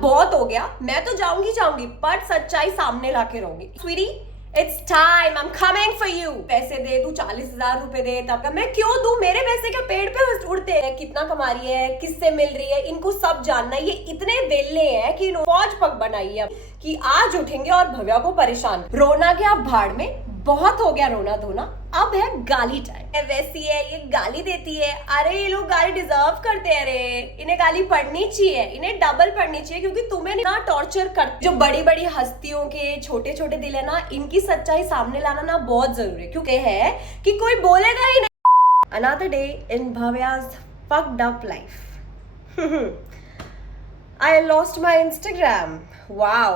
बहुत हो गया, मैं तो जाऊंगी पर सच्चाई सामने लाके रहूंगी। Sweetie, it's time, I am coming for you. पैसे दे, तू 40,000 रुपए दे, तब का मैं क्यों दूं? मेरे पैसे क्या पेड़ पे उड़ते हैं? कितना कमा रही है, किससे मिल रही है, इनको सब जानना है। ये इतने वेले हैं कि फौज पग बनाई है कि आज उठेंगे और भव्या को परेशान। रोना के अब भाड़ में, बहुत हो गया रोना धोना, अब है गाली टाइम। वैसी है, ये गाली देती है। अरे ये लोग गाली डिजर्व करते हैं, अरे इन्हें गाली पढ़नी चाहिए, इन्हें डबल पढ़नी चाहिए, क्योंकि तुम्हें ना टॉर्चर कर। जो बड़ी बड़ी हस्तियों के छोटे छोटे दिल है ना, इनकी सच्चाई सामने लाना ना बहुत जरूरी है, क्योंकि है कि कोई बोलेगा ही नहीं। Another day in Bhavya's fucked up life. I lost my Instagram. Wow.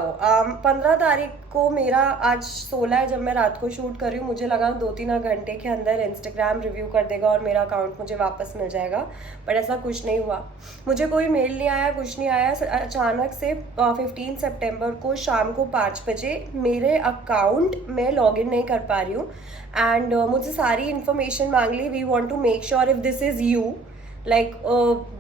15 तारीख को मेरा, आज 16 है, जब मैं रात को शूट कर रही हूँ, मुझे लगा 2-3 घंटे के अंदर इंस्टाग्राम रिव्यू कर देगा और मेरा अकाउंट मुझे वापस मिल जाएगा, बट ऐसा कुछ नहीं हुआ। मुझे कोई मेल नहीं आया, कुछ नहीं आया। अचानक से 15 सितंबर को शाम को 5 बजे मेरे अकाउंट में लॉगिन नहीं कर पा रही हूँ एंड मुझे सारी इन्फॉर्मेशन मांग ली। We want to make sure if this is you, like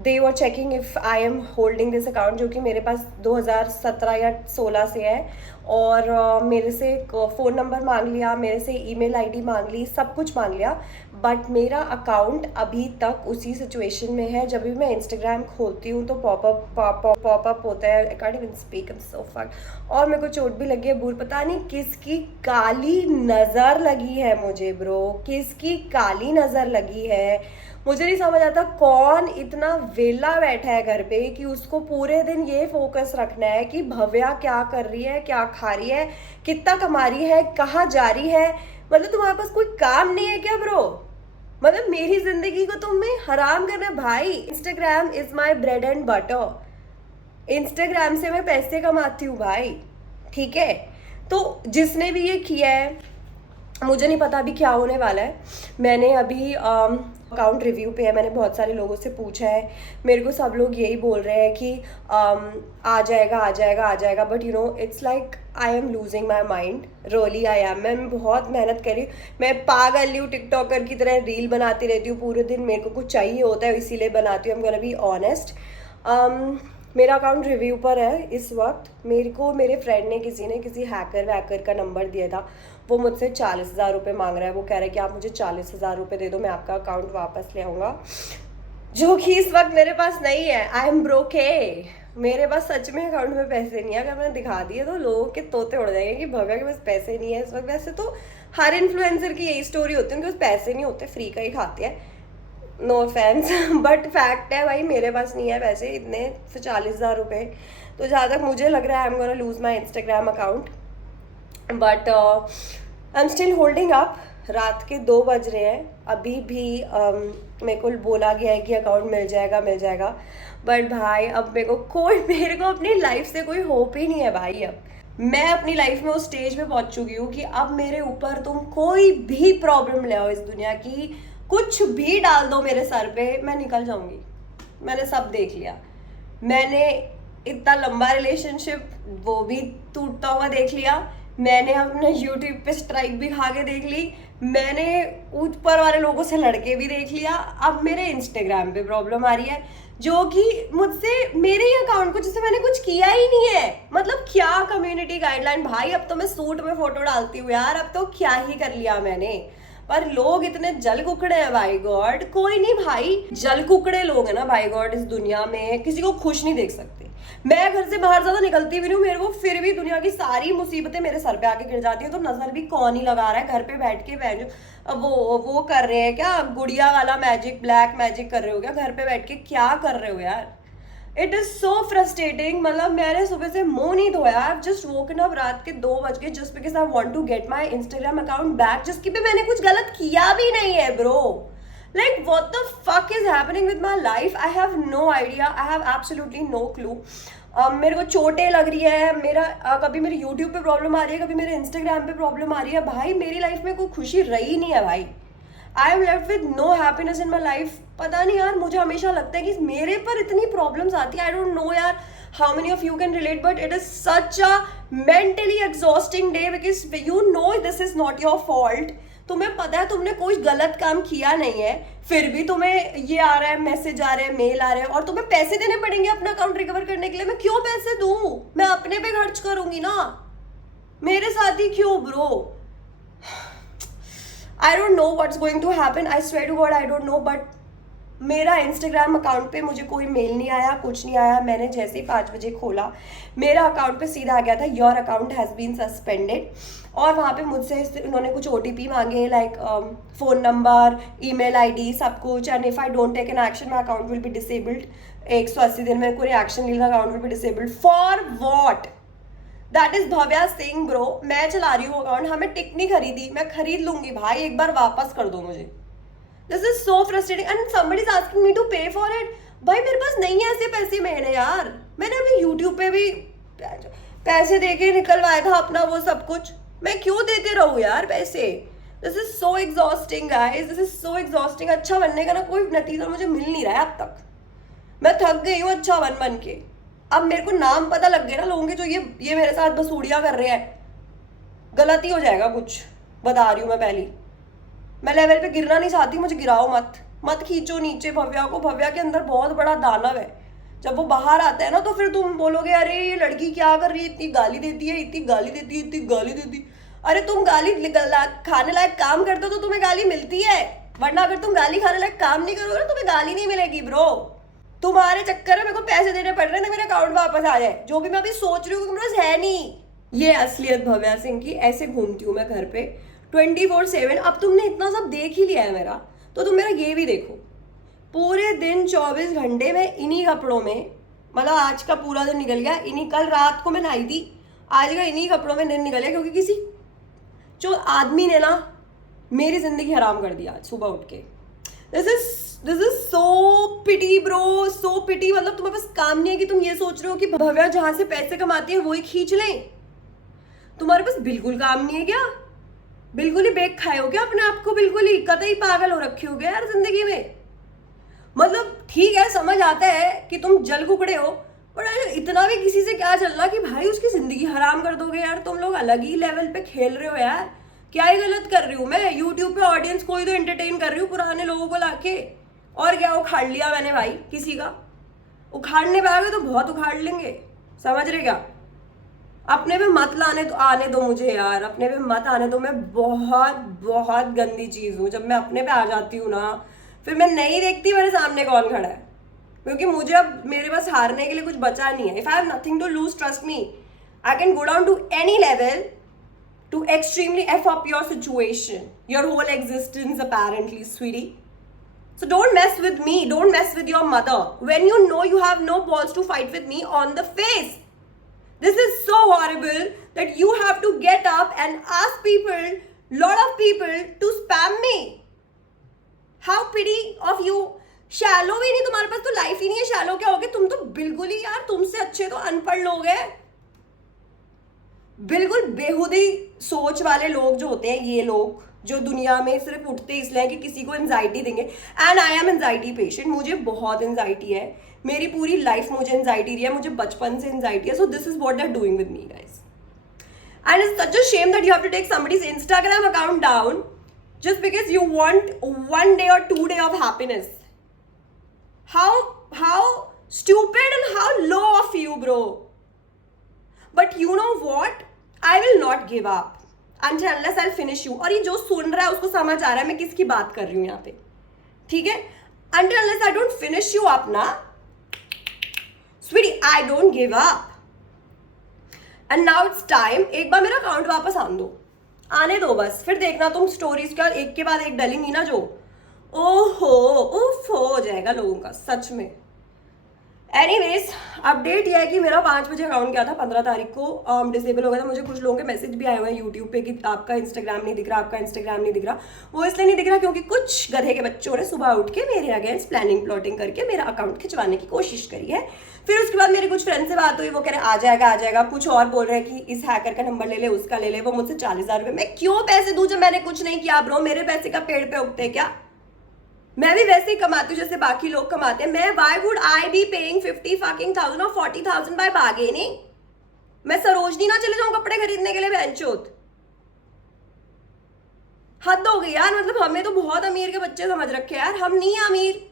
they were checking if I am holding this account, जो कि मेरे पास 2017 या 16 से है। और मेरे से फ़ोन नंबर मांग लिया, मेरे से ईमेल आईडी मांग ली, सब कुछ मांग लिया, बट मेरा अकाउंट अभी तक उसी सिचुएशन में है। जब भी मैं इंस्टाग्राम खोलती हूँ तो पॉपअप होता है, I can't even speak, I am so fuck. और मेरे को चोट भी लगी है, भूल पता नहीं किसकी काली नज़र लगी है मुझे ब्रो, किसकी काली नज़र लगी है। मुझे नहीं समझ आता कौन इतना वेला बैठा है घर पे कि उसको पूरे दिन ये फोकस रखना है कि भव्या क्या कर रही है, क्या खा रही है, कितना कमा रही है, कहाँ जा रही है। मतलब तुम्हारे पास कोई काम नहीं है क्या ब्रो? मतलब मेरी जिंदगी को तुम्हें हराम करना है भाई। Instagram is my bread and butter, Instagram से मैं पैसे कमाती हूँ भाई, ठीक है। तो जिसने भी ये किया है, मुझे नहीं पता अभी क्या होने वाला है। मैंने अभी अकाउंट रिव्यू पे है, मैंने बहुत सारे लोगों से पूछा है, मेरे को सब लोग यही बोल रहे हैं कि आ जाएगा आ जाएगा आ जाएगा, but you know it's like I am losing my mind, really I am. मैं बहुत मेहनत कर रही हूँ, मैं पागल हूँ, टिकटॉकर की तरह रील बनाती रहती हूँ पूरे दिन, मेरे को कुछ चाहिए होता है इसीलिए बनाती हूँ। I am gonna be honest, मेरा अकाउंट रिव्यू पर है इस वक्त। मेरे को मेरे फ्रेंड ने किसी हैकर वैकर का नंबर दिया था, वो मुझसे 40,000 रुपये मांग रहा है। वो कह रहा है कि आप मुझे 40,000 रुपये दे दो, मैं आपका अकाउंट वापस ले आऊँगा, जो कि इस वक्त मेरे पास नहीं है। आई एम ब्रोके, मेरे पास सच में अकाउंट में पैसे नहीं है। अगर मैंने दिखा दिए तो लोगों के तोते उड़ जाएंगे कि भव्या के पास पैसे नहीं है इस वक्त। वैसे तो हर इन्फ्लुएंसर की यही स्टोरी होती है, उनके पास पैसे नहीं होते, फ्री का ही खाते हैं, नो ऑफेंस, बट फैक्ट है भाई, मेरे पास नहीं है पैसे इतने 40,000 रुपये। तो जहाँ तक मुझे लग रहा है I am gonna lose my Instagram account, but I am still holding up. रात के 2 बज रहे हैं, अभी भी मेरे को बोला गया है कि अकाउंट मिल जाएगा, बट भाई अब मेरे को अपनी लाइफ से कोई होप ही नहीं है भाई। अब मैं अपनी लाइफ में उस स्टेज पे पहुंच चुकी हूँ कि अब मेरे ऊपर तुम कोई भी प्रॉब्लम ले आओ इस दुनिया की, कुछ भी डाल दो मेरे सर पे, मैं निकल जाऊंगी। मैंने सब देख लिया, मैंने इतना लंबा रिलेशनशिप वो भी टूटता हुआ देख लिया, मैंने अपने यूट्यूब पे स्ट्राइक भी खा के देख ली, मैंने ऊपर वाले लोगों से लड़के भी देख लिया। अब मेरे इंस्टाग्राम पे प्रॉब्लम आ रही है, जो कि मुझसे मेरे ही अकाउंट को, जिससे मैंने कुछ किया ही नहीं है। मतलब क्या कम्युनिटी गाइडलाइन भाई, अब तो मैं सूट में फोटो डालती हूँ यार, अब तो क्या ही कर लिया मैंने। पर लोग इतने जल कुकड़े हैं भाई गॉड, कोई नहीं भाई, जल कुकड़े लोग हैं ना भाई गॉड इस दुनिया में, किसी को खुश नहीं देख सकते। मैं घर से बाहर ज्यादा निकलती भी नहीं हूँ, मेरे को फिर भी दुनिया की सारी मुसीबतें मेरे सर पे आके गिर जाती है। तो नजर भी कौन ही लगा रहा है, घर पे बैठ के बहन अब वो कर रहे हैं क्या, गुड़िया वाला मैजिक, ब्लैक मैजिक कर रहे हो क्या घर पे बैठ के, क्या कर रहे हो यार। It is so frustrating. मतलब मैंने सुबह से मुंह नहीं धोया, आई जस्ट वोकन अप रात के 2 बज के, just because I want to get my Instagram account back, जिसकी पे मैंने कुछ गलत किया भी नहीं है bro. Like what the fuck is happening with my life? I have no idea. I have absolutely no clue. मेरे को चोटें लग रही है, मेरा कभी मेरे YouTube पे प्रॉब्लम आ रही है, कभी मेरे Instagram पे प्रॉब्लम आ रही है। भाई मेरी लाइफ में कोई खुशी रही नहीं है भाई। I am left with no happiness in my life. पता नहीं यार, मुझे हमेशा लगता है कि मेरे पर इतनी प्रॉब्लम्स आती है। आई डोंट नो यार how many of you can relate, but it is such a mentally exhausting day because you know this is not your fault. तुम्हें पता है तुमने कोई गलत काम किया नहीं है, फिर भी तुम्हें ये आ रहा है, मैसेज आ रहे हैं, मेल आ रहे हैं, और तुम्हें पैसे देने पड़ेंगे अपना अकाउंट रिकवर करने के लिए। मैं क्यों पैसे दूं? मैं अपने पे खर्च करूंगी ना, मेरे साथ ही क्यों bro? I don't know what's going to happen, I swear to God I don't know. But मेरा इंस्टाग्राम अकाउंट पे मुझे कोई मेल नहीं आया, कुछ नहीं आया। मैंने जैसे ही 5 बजे खोला, मेरा अकाउंट पे सीधा आ गया था your account has been suspended, और वहाँ पे मुझसे उन्होंने कुछ OTP मांगे, like phone number, email ID, सब कुछ। And if I don't take an action my account will be disabled. 180 दिन में कोई एक्शन लीगा, account will be disabled. For what? That is Bhavya Singh bro. मैं चला रही हूँ अकाउंट, हाँ मैं टिक नहीं खरीदी, मैं खरीद लूंगी भाई, एक बार वापस कर दो मुझे। This is so frustrating and somebody is asking me to pay for it. भाई मेरे पास नहीं है ऐसे पैसे मेरे यार, मैंने अभी यूट्यूब पे भी पैसे दे के निकलवाया था अपना वो सब कुछ, मैं क्यों देते रहूँ यार पैसे? This is so exhausting guys, this is so exhausting. अच्छा बनने का ना कोई नतीजा मुझे मिल नहीं रहा है अब तक, मैं थक गई हूँ अच्छा बन के। अब मेरे को नाम पता लग गया ना लोगों के, जो ये मेरे साथ बसूड़ियाँ कर रहे हैं, गलती हो जाएगा कुछ, बता रही हूँ मैं पहली। मैं लेवल पे गिरना नहीं चाहती, मुझे गिराओ मत खींचो नीचे भव्या को। भव्या के अंदर बहुत बड़ा दानव है, जब वो बाहर आता है ना तो फिर तुम बोलोगे अरे ये लड़की क्या कर रही है, इतनी गाली देती है, इतनी गाली देती है, इतनी गाली देती। अरे तुम गाली खाने लायक काम करते हो तो तुम्हें गाली मिलती है, वरना अगर तुम गाली खाने लायक काम नहीं करोगे ना तुम्हें गाली नहीं मिलेगी ब्रो। तुम्हारे चक्कर में मेरे को पैसे देने पड़ रहे हैं, मेरे अकाउंट वापस आ जाए, जो भी मैं अभी सोच रही हूँ मेरे पास है नहीं। ये असलियत भव्या सिंह की, ऐसे घूमती हूँ मैं घर पे 24/7। अब तुमने इतना सब देख ही लिया है मेरा, तो तुम मेरा ये भी देखो। पूरे दिन 24 घंटे में इन्हीं कपड़ों में, मतलब आज का पूरा दिन निकल गया इन्हीं, कल रात को मैं नहाई थी, आज का इन्हीं कपड़ों में दिन निकल गया, क्योंकि किसी जो आदमी ने ना मेरी जिंदगी हराम कर दिया आज सुबह उठ के। This is so pity bro, so pity. मतलब तुम्हारे पास काम नहीं है कि तुम ये सोच रहे हो कि भव्या जहां से पैसे कमाती है वही खींच लें? तुम्हारे पास बिल्कुल काम नहीं है क्या? बिल्कुल ही बेक खाए हो क्या अपने आप को? बिल्कुल ही कतई पागल हो रखे हो गए यार जिंदगी में। मतलब ठीक है, समझ आता है कि तुम जल कुकड़े हो, पर इतना भी किसी से क्या चलना कि भाई उसकी जिंदगी हराम कर दोगे यार। तुम लोग अलग ही लेवल पे खेल रहे हो यार। क्या ही गलत कर रही हूँ मैं? यूट्यूब पे ऑडियंस को ही तो एंटरटेन कर रही हूँ, पुराने लोगों को लाके। और क्या उखाड़ लिया मैंने भाई किसी का? उखाड़ने पे आ गए तो बहुत उखाड़ लेंगे, समझ रहे क्या? अपने पे मत आने दो मुझे यार, अपने पे मत आने दो। मैं बहुत बहुत गंदी चीज हूँ, जब मैं अपने पे आ जाती हूँ ना फिर मैं नहीं देखती मेरे सामने कौन खड़ा है, क्योंकि मुझे अब मेरे पास हारने के लिए कुछ बचा नहीं है। If I have nothing to lose, trust me, I can go down to any level to extremely f up your situation, your whole existence apparently, sweetie. So don't mess with me, don't mess with your mother when you know you have no balls to fight with me on the face. This is so horrible that you have to get up and ask people, lot of people, to spam me. How pity of you. Shallow भी नहीं, तुम्हारे पास तो life ही नहीं है, shallow क्या हो गए तुम? तो बिल्कुल ही यार, तुमसे अच्छे तो अनपढ़ लोग हैं, बिल्कुल बेहुदी सोच वाले लोग जो होते हैं, ये लोग जो दुनिया में सिर्फ उठते इसलिए कि किसी को एंजाइटी देंगे। And I am anxiety patient, मुझे बहुत एंजाइटी है, मेरी पूरी लाइफ मुझे एंजाइटी रही है, मुझे बचपन से एंजाइटी है। So this is what they are doing with me guys, and it's such a shame that you have to take somebody's Instagram account down just because you want 1 day or 2 day of happiness. How stupid and how low of you, bro. But you know what? I will not give up until unless I'll finish you. और ये जो सुन रहा है उसको समझ आ रहा है मैं किसकी बात कर रही हूँ यहाँ पे, ठीक है? Until unless I don't finish you up ना, sweetie, I don't give up. And now it's time, एक बार मेरा अकाउंट वापस आने दो बस, फिर देखना तुम स्टोरीज का एक के बाद एक डलेंगी ना, जो ओहो उफ हो जाएगा लोगों का सच में। एनीवेज, अपडेट यह है कि मेरा 5 बजे अकाउंट गया था 15 तारीख को, डिसेबल हो गया था। मुझे कुछ लोगों के मैसेज भी आए हुए हैं यूट्यूब पे कि आपका इंस्टाग्राम नहीं दिख रहा, आपका इंस्टाग्राम नहीं दिख रहा। वो इसलिए नहीं दिख रहा क्योंकि कुछ गधे के बच्चों ने सुबह उठ के मेरे अगेंस्ट प्लानिंग प्लॉटिंग करके मेरा अकाउंट खिंचवाने की कोशिश करी है। फिर उसके बाद मेरे कुछ फ्रेंड से बात हुई, वो कह रहे आ जाएगा। कुछ और बोल रहे हैं कि इस हैकर का नंबर ले ले, उसका ले ले। वो मुझसे 40,000 रुपये, मैं क्यों पैसे दूं जब मैंने कुछ नहीं किया ब्रो? मेरे पैसे का पेड़ पे उगते क्या? मैं भी वैसे ही कमाती हूँ जैसे बाकी लोग कमाते हैं। मैं why would I be paying 50,000 or 40,000 by bargaining? मैं सरोजनी ना चले जाऊं कपड़े खरीदने के लिए बहनचोद? हद हो गई यार, मतलब हमें तो बहुत अमीर के बच्चे समझ रखे यार, हम नहीं है अमीर.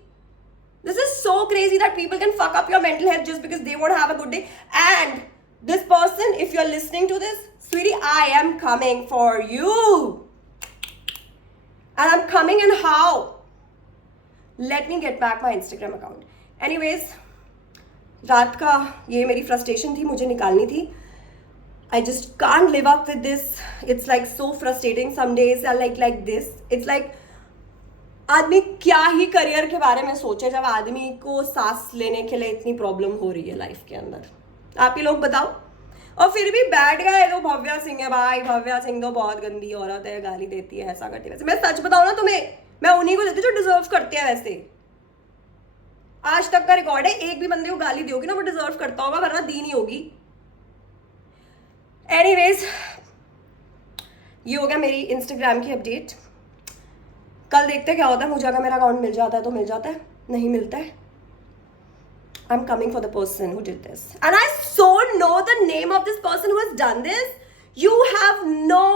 This is so crazy that people can fuck up your mental health just because they want to have a good day. And this person, if you're listening to this, sweetie, I am coming for you. And I'm coming in how? Let me get back my Instagram account. Anyways, रात का ये मेरी frustration थी, मुझे निकालनी थी. I just can't live up with this. It's like so frustrating. Some days are like this. It's like आदमी क्या ही करियर के बारे में सोचे जब आदमी को सांस लेने के लिए इतनी प्रॉब्लम हो रही है लाइफ के अंदर. आप ही लोग बताओ. और फिर भी बैड गाय तो भव्या सिंह है भाई. भव्या सिंह तो बहुत गंदी औरत है, गाली देती है, ऐसा करती है. वैसे मैं सच बताऊं ना तुम्हें, मैं उन्हीं को देती हूँ जो डिजर्व करते हैं. वैसे आज तक का रिकॉर्ड है, एक भी बंदे को गाली दी होगी ना वो डिजर्व करता होगा, वरना दी नहीं होगी. एनीवेज, ये हो गया मेरी इंस्टाग्राम की अपडेट. कल देखते क्या होता है. मुझे अगर मेरा अकाउंट मिल जाता है तो मिल जाता है, नहीं मिलता है. I am coming for the person who did this and I so know the name of this person who has done this. You have no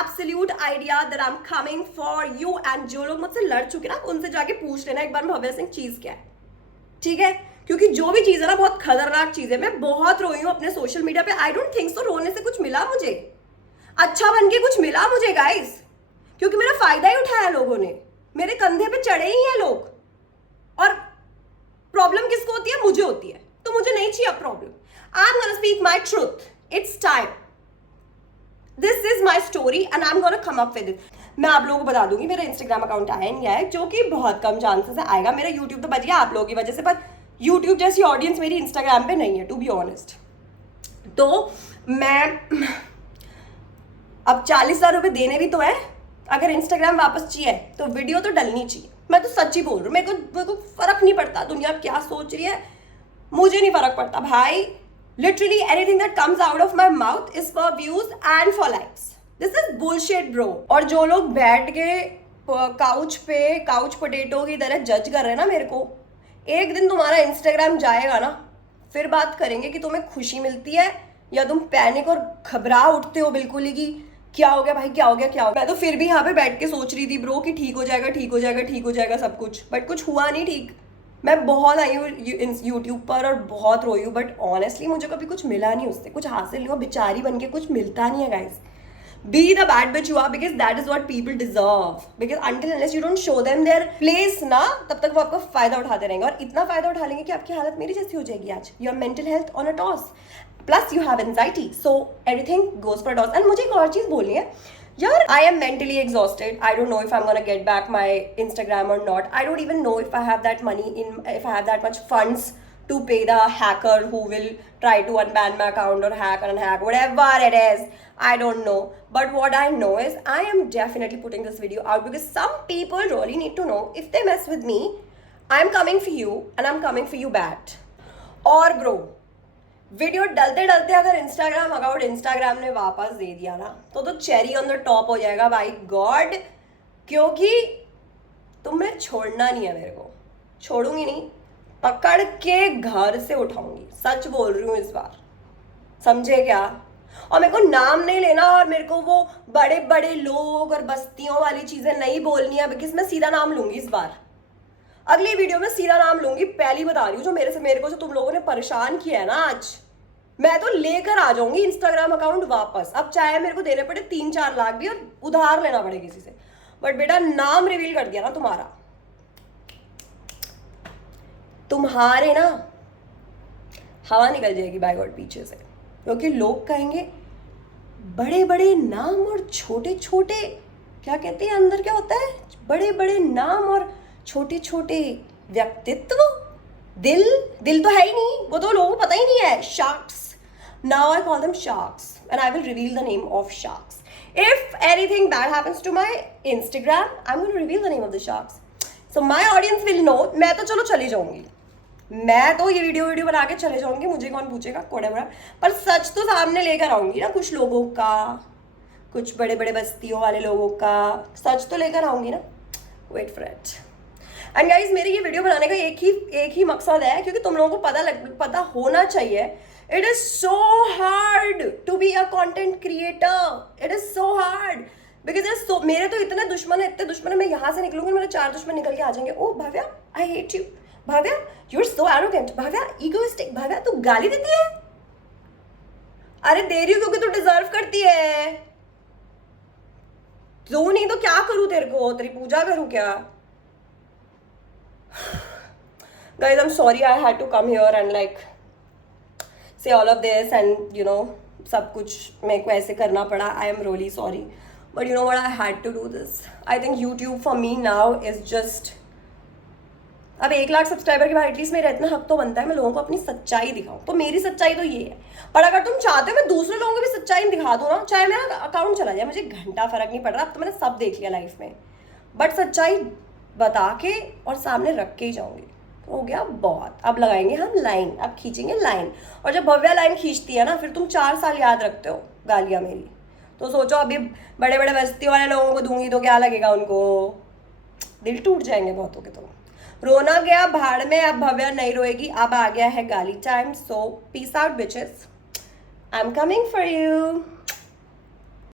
absolute idea that I am coming for you. And जो लोग मुझसे लड़ चुके ना, उनसे जाके पूछ लेना एक बार भव्या सिंह चीज क्या है, ठीक है? क्योंकि जो भी चीज है ना बहुत खतरनाक चीज है. मैं बहुत रोई हूँ अपने सोशल मीडिया पे. आई डोंट थिंक सो रोने से कुछ मिला मुझे, अच्छा बन के कुछ मिला मुझे गाइस, क्योंकि मेरा फायदा ही उठाया लोगों ने. मेरे कंधे पे चढ़े ही हैं लोग. और प्रॉब्लम किसको होती है? मुझे होती है. तो मुझे नहीं चाहिए problem. I am gonna speak my truth. It's time. This is my story and I am gonna come up with it. मैं आप लोगों को बता दूंगी मेरा इंस्टाग्राम अकाउंट आया नहीं आया, जो कि बहुत कम चांसेस है आएगा. मेरा यूट्यूब तो बच गया आप लोगों की वजह से, पर यूट्यूब जैसी ऑडियंस मेरी इंस्टाग्राम पे नहीं है, टू बी ऑनेस्ट. तो मैं अब 40,000 रुपये देने भी तो है. अगर इंस्टाग्राम वापस चाहिए तो वीडियो तो डलनी चाहिए. मैं तो सच्ची बोल रही हूँ. मेरे को फर्क नहीं पड़ता दुनिया क्या सोच रही है, मुझे नहीं फर्क पड़ता भाई. Literally anything that comes out of my mouth is for views and for likes. This is bullshit bro. और जो लोग बैठ के काउच पोटेटो की तरह जज कर रहे हैं ना मेरे को, एक दिन तुम्हारा इंस्टाग्राम जाएगा ना, फिर बात करेंगे कि तुम्हें खुशी मिलती है या तुम पैनिक और घबरा उठते हो बिल्कुल ही कि क्या हो गया भाई, क्या हो गया, क्या हो गया. मैं तो फिर भी यहाँ पे बैठ के सोच रही थी ब्रो कि ठीक हो जाएगा, ठीक हो जाएगा, ठीक हो जाएगा सब कुछ, बट कुछ हुआ नहीं ठीक. मैं बहुत आई हूँ यूट्यूब पर और बहुत रोई हूँ, बट ऑनेस्टली मुझे कभी कुछ मिला नहीं उससे, कुछ हासिल नहीं हुआ. बेचारी बन के कुछ मिलता नहीं है guys. Be the bad bitch you are because that is what people deserve. Because until unless you don't show them their place ना, तब तक वो आपका फायदा उठाते रहेंगे. और इतना फायदा उठा लेंगे कि आपकी हालत मेरी जैसी हो जाएगी आज. Your mental health on a toss. Plus you have anxiety. So everything goes for a toss. And मुझे एक और चीज़ बोलनी है यार. I am mentally exhausted. I don't know if I'm gonna get back my Instagram or not. I don't even know if I have that money if I have that much funds to pay the hacker who will try to unban my account or hack and unhack whatever it is. I don't know, but what I know is I am definitely putting this video out because some people really need to know if they mess with me, I'm coming for you and I'm coming for you back. और bro, video डलते डलते अगर Instagram account Instagram ने वापस दे दिया ना, तो cherry on the top हो जाएगा भाई गॉड. क्योंकि तुम्हें छोड़ना नहीं है. मेरे को छोड़ूंगी नहीं, पकड़ के घर से उठाऊंगी. सच बोल रही हूँ इस बार, समझे क्या? और मेरे को नाम नहीं लेना और मेरे को वो बड़े बड़े लोग और बस्तियों वाली चीजें नहीं बोलनी है, बिकॉज मैं सीधा नाम लूंगी इस बार. अगली वीडियो में सीधा नाम लूंगी. पहली बता रही हूँ, जो मेरे को जो तुम लोगों ने परेशान किया है ना आज, मैं तो लेकर आ जाऊंगी इंस्टाग्राम अकाउंट वापस. अब चाहे मेरे को देने पड़े 3-4 लाख भी और उधार लेना पड़े किसी से, बट बेटा नाम रिवील कर दिया ना तुम्हारे ना हवा निकल जाएगी बाय गॉड पीछे से. क्योंकि लोग कहेंगे बड़े बड़े नाम और छोटे छोटे, क्या कहते हैं अंदर क्या होता है, बड़े बड़े नाम और छोटे छोटे व्यक्तित्व. दिल तो है ही नहीं, वो तो लोगों को पता ही नहीं है. Sharks, now I call them sharks and I will reveal the name of sharks. If anything bad happens to my Instagram, I am going to reveal the name of the sharks. So my audience will know. मैं तो चलो चली जाऊंगी, मैं तो ये video बना के चले जाऊंगी, मुझे कौन पूछेगा कोड़ा बड़ा. पर सच तो सामने लेकर आऊंगी ना, कुछ लोगों का, कुछ बड़े बड़े बस्तियों वाले लोगों का सच तो लेकर आऊंगी ना. Wait for it. And guys, मेरे ये वीडियो बनाने का एक ही मकसद है, क्योंकि तुम लोगों को पता होना चाहिए. It is so hard to be a content creator. It is so hard. Because मेरे तो इतने दुश्मन है, इतने दुश्मन है, मैं यहाँ से निकलूंगी मेरे 4 दुश्मन निकल के आ जाएंगे। Oh Bhavya, I hate you Bhavya, you are so arrogant Bhavya, egoistic Bhavya, तू गाली देती है। अरे दे रही हूँ क्योंकि तू डिजर्व करती है। तू नहीं तो क्या करूँ तेरे को, तेरी पूजा करूँ क्या? Guys, I'm sorry I had to come here and like say all of this and you know सब कुछ मेरे को ऐसे करना पड़ा. I am really sorry, but you know what, I had to do this. I think YouTube for me now is just, अब 1 lakh subscriber के बाद एटलीस्ट मेरा इतना हक तो बनता है मैं लोगों को अपनी सच्चाई दिखाऊं. तो मेरी सच्चाई तो ये है, पर अगर तुम चाहते हो मैं दूसरे लोगों को भी सच्चाई दिखा दूँ ना, चाहे मेरा अकाउंट चला जाए, मुझे घंटा फर्क नहीं पड़ रहा. अब तो मैंने सब देख लिया लाइफ में, बट सच्चाई बता के और सामने रख के ही जाऊंगी. हो गया बहुत. अब लगाएंगे हम लाइन, अब खींचेंगे लाइन. और जब भव्या लाइन खींचती है ना, फिर तुम 4 साल याद रखते हो गालियाँ मेरी. तो सोचो अभी बड़े बड़े बस्ती वाले लोगों को दूंगी तो क्या लगेगा उनको, दिल टूट जाएंगे बहुतों के. तो रोना गया भाड़ में, अब भव्या नहीं रोएगी, अब आ गया है गाली time. So peace out bitches, I am coming for you.